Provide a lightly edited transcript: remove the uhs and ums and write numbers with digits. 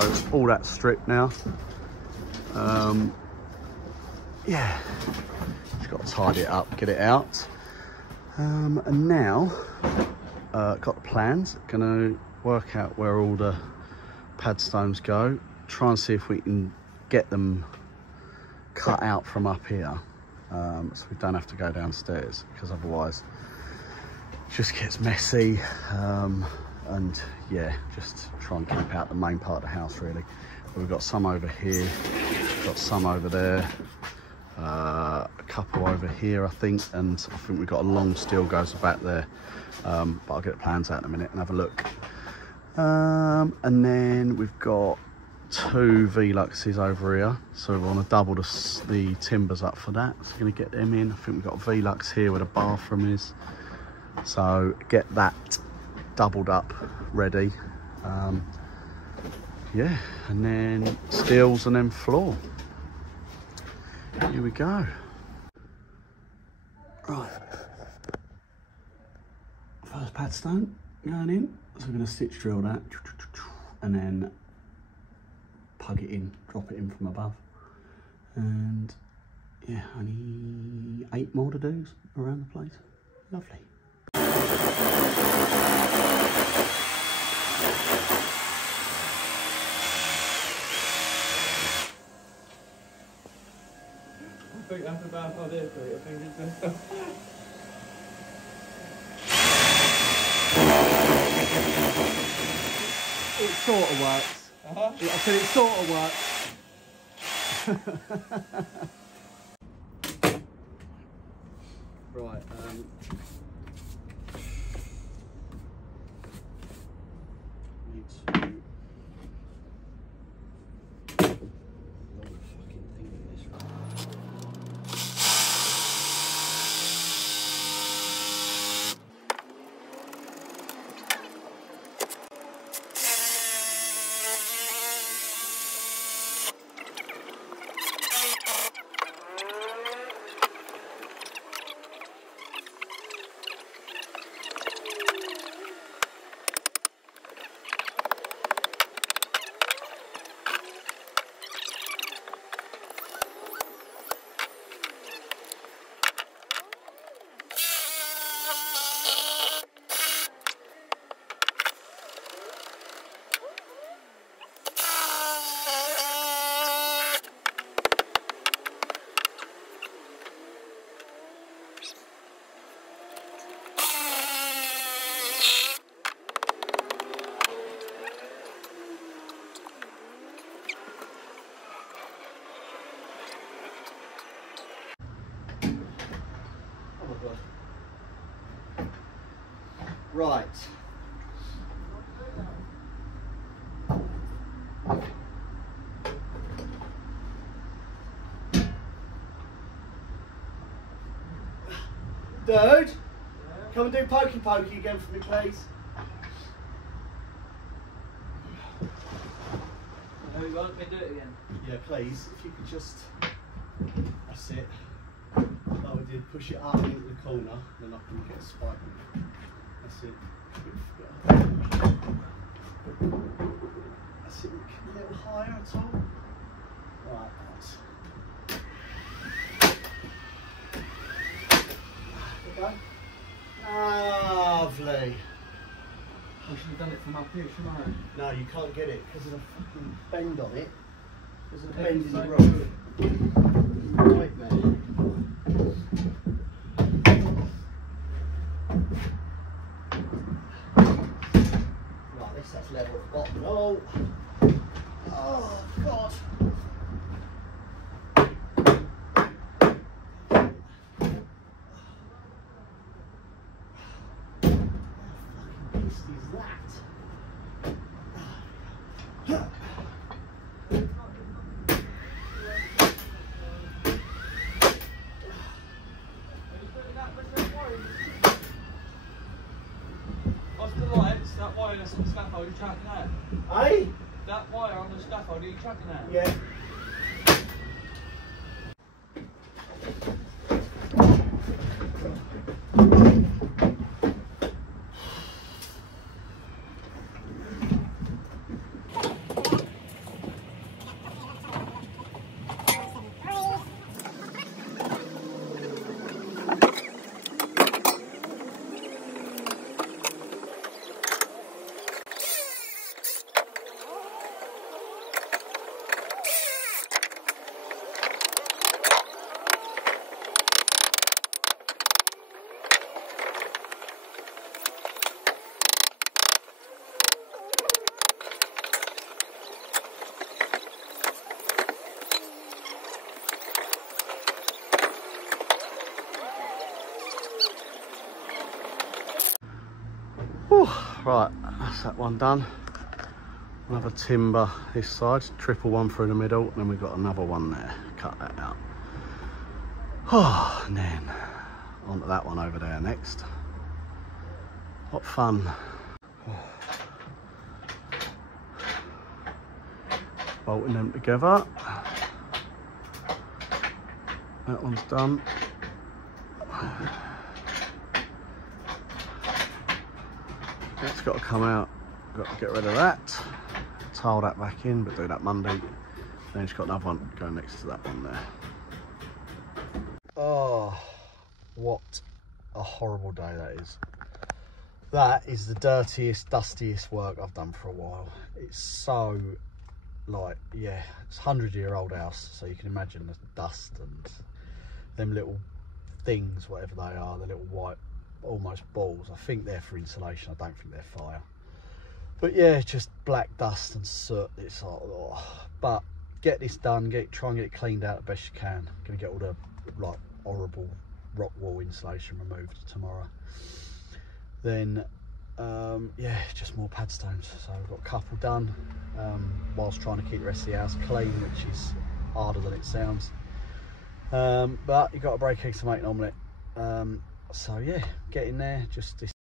So all that's stripped now. Yeah, just got to tidy it up, get it out. And now, got the plans. Gonna work out where all the pad stones go. Try and see if we can get them cut out from up here, so we don't have to go downstairs, because otherwise it just gets messy. And yeah, just try and keep out the main part of the house really. But we've got some over here, got some over there, a couple over here I think, and I think we've got a long steel goes back there. But I'll get the plans out in a minute and have a look. And then we've got 2 Veluxes over here, so we want to double the timbers up for that. So we're going to get them in. I think we've got a Velux here where the bathroom is, so get that doubled up ready. Yeah, and then steels and then floor. Here we go. Right, first pad stone going in, so we're going to stitch drill that and then plug it in, drop it in from above. And yeah, only 8 more to do around the place. Lovely. I think that's about how it is, I think it's It sort of works. I said it sort of works. Right, need to long fucking thing in this one. Right. Dude, come and do pokey pokey again for me, please. No, you want me to do it again? Yeah, please. If you could just, that's it. Like we did, push it up into the corner, then I can get a spike. That's it. That's it. A little higher at all. Right, that's. Okay. Lovely. I should have done it from up here, shouldn't I? No, you can't get it because of the fucking bend on it. Because of the bend in the roof. Nightmare. Right, this has level at the bottom. Oh, oh God. That wire that's on the scaffold, are you tracking that? Hey? That wire on the scaffold, are you tracking that? Yeah. Whew, right, that's that one done. Another timber this side, triple one through the middle, and then we've got another one there. Cut that out. Oh, and then onto that one over there next. What fun. Bolting them together. That one's done. That's got to come out. Got to get rid of that. Tile that back in, but do that Monday. Then it's got another one going next to that one there. Oh, what a horrible day that is. That is the dirtiest, dustiest work I've done for a while. It's so, like, yeah, it's a 100-year-old house, so you can imagine the dust and them little things, whatever they are, the little white, almost balls. I think they're for insulation, I don't think they're fire. But yeah, just black dust and soot. It's like, oh. But get this done, try and get it cleaned out the best you can. I'm gonna get all the like horrible rock wall insulation removed tomorrow. Then yeah, just more pad stones. So we've got a couple done, whilst trying to keep the rest of the house clean, which is harder than it sounds. But you've got to break eggs to make an omelette. So yeah, get in there, just this